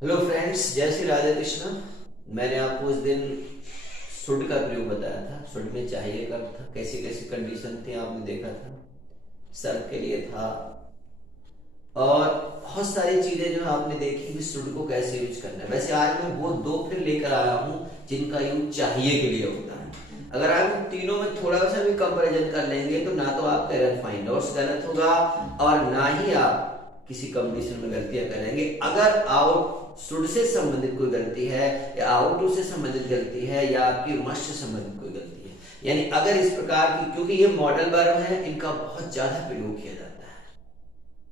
Hello friends, जय श्री राधे कृष्ण। मैंने आपको उस दिन शुड का प्रयोग बताया था। शुड में चाहिए कब था, कैसी कैसी कंडीशन थी, आपने देखा था। सर्व के लिए था और बहुत सारी चीजें जो आपने देखी कि शुड को कैसे यूज करना है। वैसे आज मैं वो दो फिर लेकर आया हूँ जिनका यूज चाहिए के लिए होता है। अगर आप उन तीनों में थोड़ा सा भी कंपैरिजन कर लेंगे तो ना तो आपका एरर फाइंड आउट गलत होगा और ना ही आप किसी कंपटीशन में गलतियां करेंगे। अगर आउट शुड से संबंधित कोई गलती है या आउट टू से संबंधित गलती है या आपकी मस्ट से संबंधित कोई गलती है, यानी अगर इस प्रकार की, क्योंकि ये मॉडल वर्ब है, इनका बहुत ज्यादा प्रयोग किया जाता है।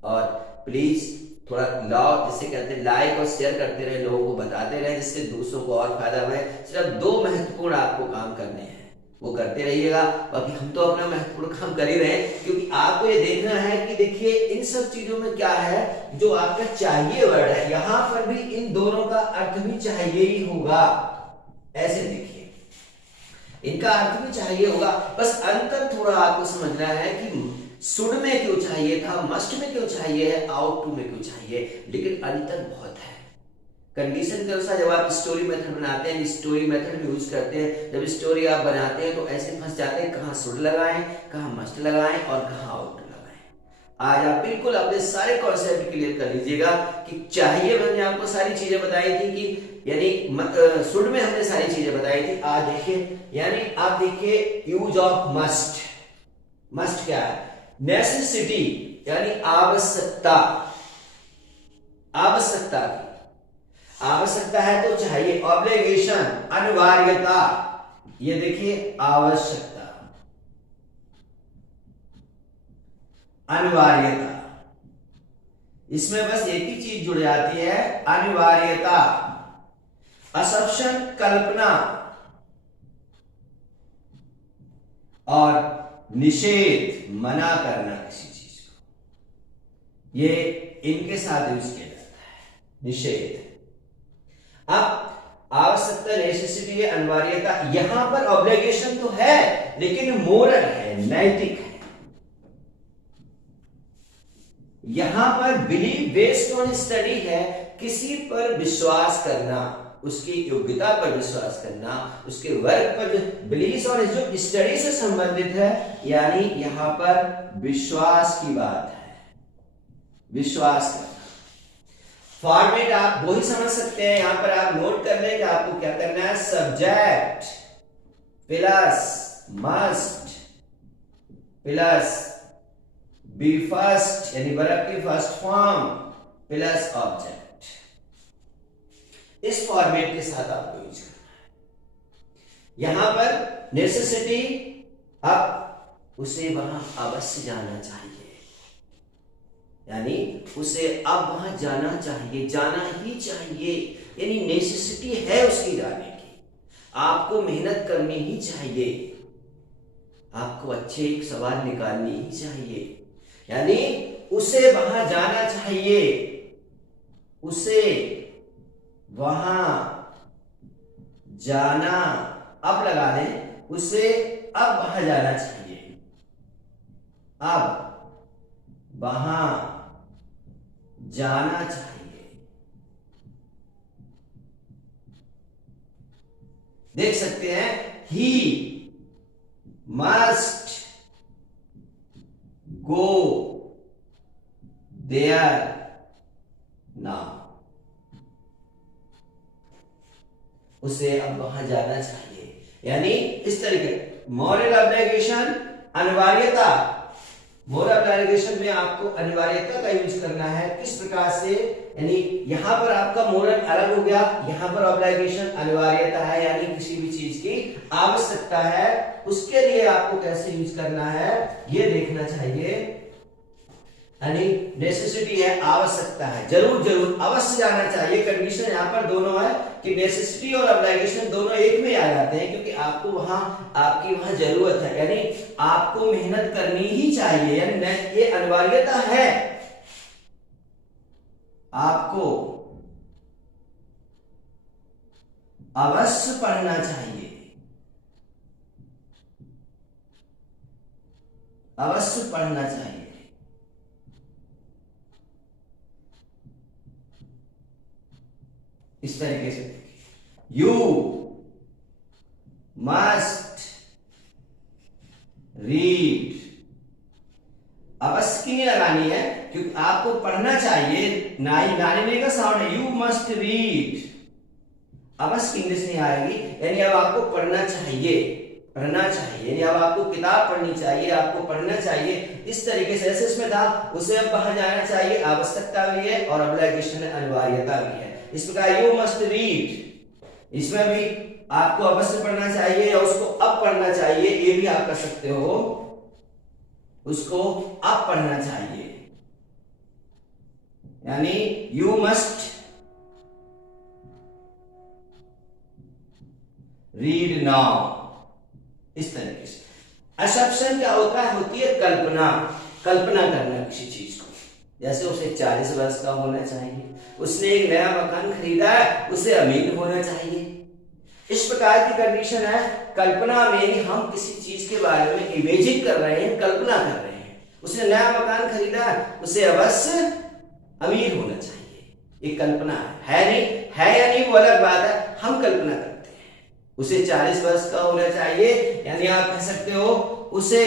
और प्लीज थोड़ा लाओ, जिसे कहते हैं लाइक और शेयर करते रहे, लोगों को बताते रहे, जिससे दूसरों को और फायदा हुए। सिर्फ दो महत्वपूर्ण आपको काम करने हैं, वो करते रहिएगा। बाकी हम तो अपना महत्वपूर्ण काम कर ही रहे हैं, क्योंकि आपको ये देखना है कि देखिए इन सब चीजों में क्या है। जो आपका चाहिए वर्ड है, यहां पर भी इन दोनों का अर्थ भी चाहिए ही होगा। ऐसे देखिए, इनका अर्थ भी चाहिए होगा, बस अंतर थोड़ा आपको समझना है कि शुड में क्यों चाहिए था, मस्ट में क्यों चाहिए है, आउट टू में क्यों चाहिए, लेकिन अंतर बहुत है। कंडीशन के अनुसार जब आप स्टोरी मेथड बनाते हैं, स्टोरी मेथड में यूज करते हैं, जब स्टोरी आप बनाते हैं तो ऐसे फंस जाते हैं, कहाँ शुड लगाएं, कहाँ मस्ट लगाएं और कहाँ आउट लगाएं। आज आप बिल्कुल अपने सारे कॉन्सेप्ट क्लियर कर लीजिएगा कि चाहिए, मैंने आपको सारी चीजें बताई थी कि यानी शुड में हमने सारी चीजें बताई थी। आज देखिए, यानी आप देखिए यूज ऑफ मस्ट। मस्ट क्या है? नेसेसिटी, यानी आवश्यकता। आवश्यकता की आवश्यकता है तो चाहिए। ऑब्लिगेशन, अनिवार्यता। ये देखिए आवश्यकता, अनिवार्यता, इसमें बस एक ही चीज जुड़ जाती है, अनिवार्यता। असम्पशन, कल्पना, और निषेध, मना करना किसी चीज को, ये इनके साथ यूज किया जाता है, निषेध। अब आवश्यकता, नेसेसिटी, अनिवार्यता, यहां पर ऑब्लिगेशन तो है लेकिन मोरल है, नैतिक है। यहां पर बिलीव बेस्ड ऑन स्टडी है, किसी पर विश्वास करना, उसकी योग्यता पर विश्वास करना, उसके वर्क पर बिलीव, और जो स्टडी से संबंधित है, यानी यहां पर विश्वास की बात है, विश्वास करना। फॉर्मेट आप वो ही समझ सकते हैं, यहां पर आप नोट कर लें कि आपको क्या करना है। Subject plus must plus be first, यानी वर्ब की फर्स्ट फॉर्म, प्लस ऑब्जेक्ट। इस फॉर्मेट के साथ आपको यूज करना है। यहां पर नेसेसिटी, अब उसे वहां अवश्य जाना चाहिए, यानी उसे अब वहां जाना चाहिए, जाना ही चाहिए, यानी नेसेसिटी है उसकी जाने की। आपको मेहनत करनी ही चाहिए, आपको अच्छे एक सवाल निकालनी ही चाहिए, यानी उसे वहां जाना चाहिए, उसे वहां जाना, अब लगा दें, उसे अब वहां जाना चाहिए, अब वहां जाना चाहिए। देख सकते हैं, he must go there now, उसे अब वहां जाना चाहिए, यानी इस तरीके। मॉरल ऑब्लिगेशन, अनिवार्यता। मॉरल ऑब्लिगेशन में आपको अनिवार्यता का यूज करना है, किस प्रकार से, यानी यहां पर आपका मॉरल अलग हो गया, यहां पर ऑब्लिगेशन अनिवार्यता है, यानी किसी भी चीज की आवश्यकता है, उसके लिए आपको कैसे यूज करना है ये देखना चाहिए। यानी नेसेसिटी है, आवश्यकता है, जरूर जरूर अवश्य जाना चाहिए। कंडीशन यहां पर दोनों है कि नेसेसिटी और ऑब्लिगेशन दोनों एक में आ जाते हैं, क्योंकि आपको वहां, आपकी वहां जरूरत है, यानी आपको मेहनत करनी ही चाहिए, यानी ये अनिवार्यता है, आपको अवश्य पढ़ना चाहिए, अवश्य पढ़ना चाहिए। इस तरीके से यू मस्ट रीड। अवश्य की नहीं लगानी है क्योंकि आपको पढ़ना चाहिए, नारी का साउंड है, यू मस्ट रीड। अवश्य की इंग्लिश नहीं आएगी, यानी अब आपको पढ़ना चाहिए, पढ़ना चाहिए, यानी अब आपको किताब पढ़नी चाहिए, आपको पढ़ना चाहिए। इस तरीके से जैसे इसमें था उसे अब बाहर जाना चाहिए, आवश्यकता भी है और ऑब्लिगेशन है, अनिवार्यता भी है। इस प्रकार यू मस्ट रीड, इसमें भी आपको अवश्य पढ़ना चाहिए या उसको अब पढ़ना चाहिए, ये भी आप कर सकते हो, उसको अब पढ़ना चाहिए, यानी यू मस्ट रीड नाउ। इस तरीके से असम्पशन क्या होता है, होती है कल्पना, कल्पना करना किसी चीज को। जैसे उसे 40 वर्ष का होना चाहिए, उसने एक नया मकान खरीदा है, उसे अमीर होना चाहिए। इस प्रकार की कंडीशन है कल्पना में, हम किसी चीज के बारे में इमेजिन कर रहे हैं, कल्पना कर रहे हैं। उसने नया मकान खरीदा है, उसे अवश्य अमीर होना चाहिए, ये कल्पना है नहीं, है या नहीं वो अलग बात है, हम कल्पना करते हैं। उसे 40 वर्ष का होना चाहिए, यानी आप कह सकते हो उसे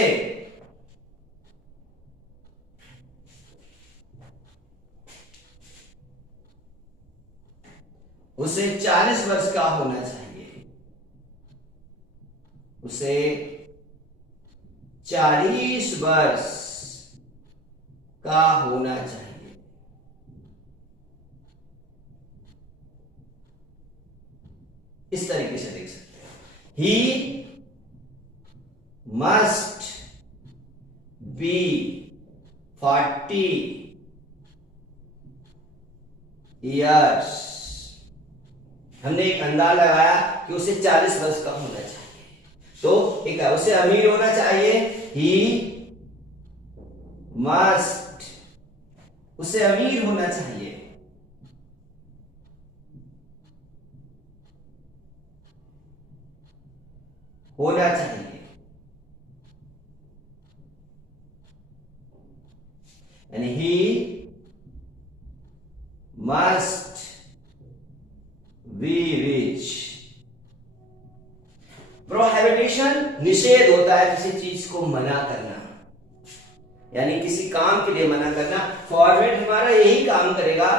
40 वर्ष का होना चाहिए, उसे 40 वर्ष का होना चाहिए। इस तरीके से देख सकते हैं, ही मस्ट बी 40 years। हमने एक अंदाज लगाया कि उसे 40 वर्ष का होना चाहिए, तो एक उसे अमीर होना चाहिए, ही मस्ट, उसे अमीर होना चाहिए, होना चाहिए, यानी he must be rich. Prohibition निषेध होता है, किसी चीज को मना करना, यानी किसी काम के लिए मना करना। फॉरवर्ड हमारा यही काम करेगा,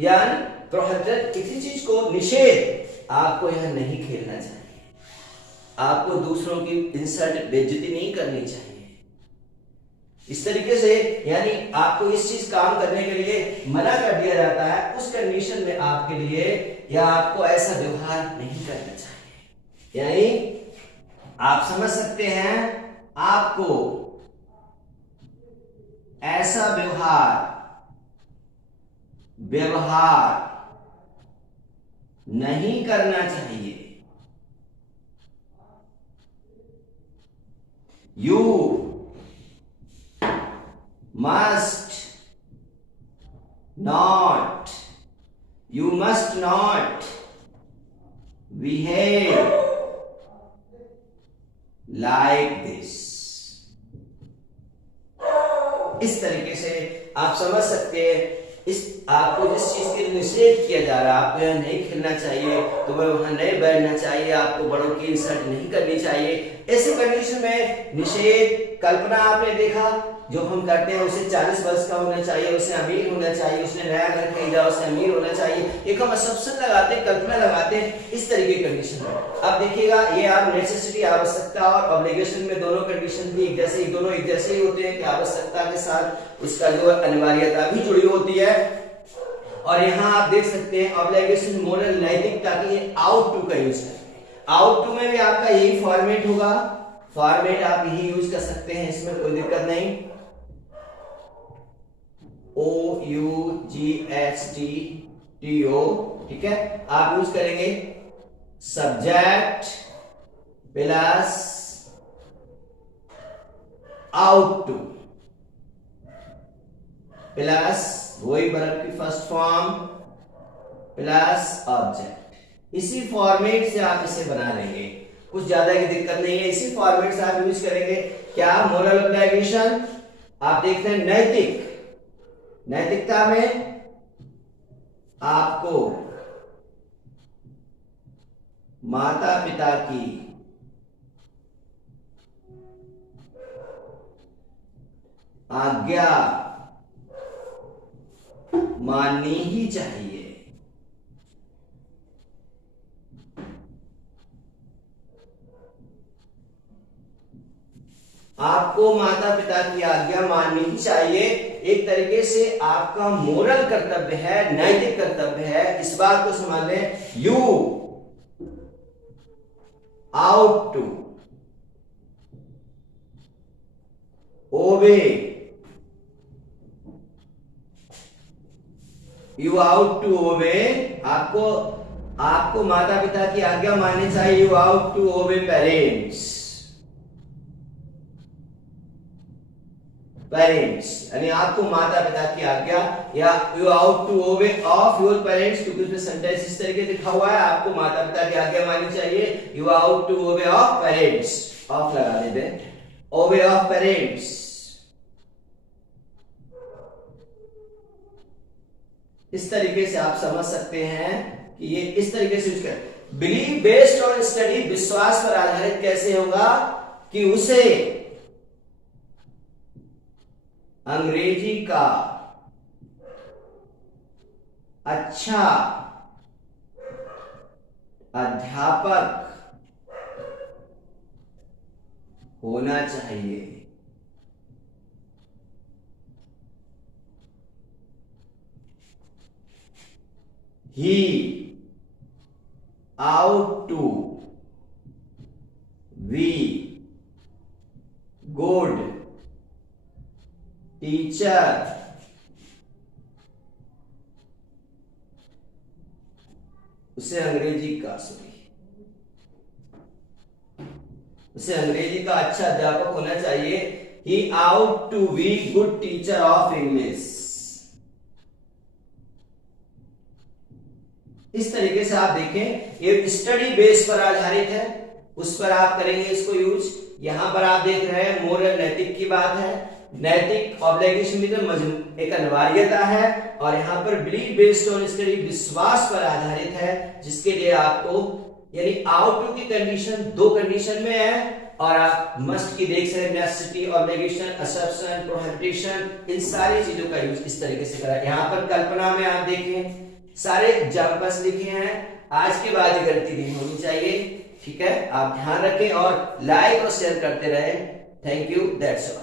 यानी प्रोहिबिटेड, किसी चीज को निषेध, आपको यह नहीं खेलना चाहिए, आपको दूसरों की इंसल्ट, बेइज्जती नहीं करनी चाहिए। इस तरीके से यानी आपको इस चीज काम करने के लिए मना कर दिया जाता है, उस कंडीशन में आपके लिए या आपको ऐसा व्यवहार नहीं करना चाहिए। यानी आप समझ सकते हैं, आपको ऐसा व्यवहार नहीं करना चाहिए। You must not behave like this। इस तरीके से आप समझ सकते हैं, इस आपको जिस चीज के निषेध किया जा रहा है, आपको यहाँ नहीं खेलना चाहिए, तो वहां नहीं बैठना चाहिए, आपको बड़ों की इंसल्ट नहीं करनी चाहिए। ऐसे कंडीशन में निषेध, कल्पना आपने देखा जो हम करते हैं, उसे 40 वर्ष का होना चाहिए, उसे अमीर होना चाहिए, उसने नया घर खरीदा, उसे अमीर होना चाहिए, एक हम असम्पशन लगाते हैं, कल्पना लगाते हैं, इस तरीके की कंडीशन में। अब देखिएगा, ये आप नेसेसिटी, आवश्यकता और ऑब्लिगेशन में दोनों कंडीशन भी एक जैसे, दोनों एक जैसे ही होते हैं कि आवश्यकता के साथ उसका जो अनिवार्यता भी जुड़ी होती है। और यहाँ आप देख सकते हैं ऑब्लिगेशन, मोरल, नैतिकता की आउट टू का यूज करते हैं। आउट टू में भी आपका यही फॉर्मेट होगा, फॉर्मेट आप यही यूज कर सकते हैं, इसमें कोई दिक्कत नहीं। OUGHTTO, ठीक है, आप यूज करेंगे subject plus out two plus वही वर्ब की फर्स्ट फॉर्म प्लस ऑब्जेक्ट। इसी फॉर्मेट से आप इसे बना लेंगे, कुछ ज्यादा की दिक्कत नहीं है, इसी फॉर्मेट से आप यूज करेंगे। क्या मोरल ऑब्लिगेशन, आप देखते हैं नैतिकता में आपको माता पिता की आज्ञा माननी ही चाहिए। आपको माता पिता की आज्ञा माननी ही चाहिए। एक तरीके से आपका मोरल कर्तव्य है, नैतिक कर्तव्य है। इस बात को समझ लें, you ought to obey, you ought to obey. आपको माता पिता की आज्ञा माननी चाहिए। You ought to obey parents, यानी आपको माता पिता की आज्ञा, या you ought to obey of your parents, क्योंकि उसमें सेंटेंस इस तरीके लिखा हुआ है, आपको माता पिता की आज्ञा माननी चाहिए। You ought to obey of parents, of लगा देते, ओबे ऑफ पेरेंट्स। इस तरीके से आप समझ सकते हैं कि ये इस तरीके से उसका बिलीव बेस्ड ऑन स्टडी, विश्वास पर आधारित कैसे होगा कि उसे अंग्रेजी का अच्छा अध्यापक होना चाहिए। He ought to be good teacher उसे अंग्रेजी का अच्छा अध्यापक होना चाहिए। He ought to be good teacher of English। इस तरीके से आप देखें, ये स्टडी बेस पर आधारित है, उस पर आप करेंगे इसको यूज। यहां पर आप देख रहे हैं मोरल, नैतिक की बात है। नैतिक ऑब्लिगेशन में एक अनिवार्यता है, और यहाँ पर बिलीव बेस्ड ऑन स्टडी, विश्वास पर आधारित है, जिसके लिए आपको यानी आउट टू की कंडीशन दो कंडीशन में है, और आप मस्ट की देख सकते हैं, नेसेसिटी, ऑब्लिगेशन, असम्पशन, प्रोहिबिशन, इन सारी चीजों का यूज इस तरीके से करा। यहाँ पर कल्पना में आप देखें सारे एग्जाम्पल्स लिखे हैं। आज के बाद ये गलती नहीं होनी चाहिए, ठीक है। आप ध्यान रखें और लाइक और शेयर करते रहें। Thank you, that's all.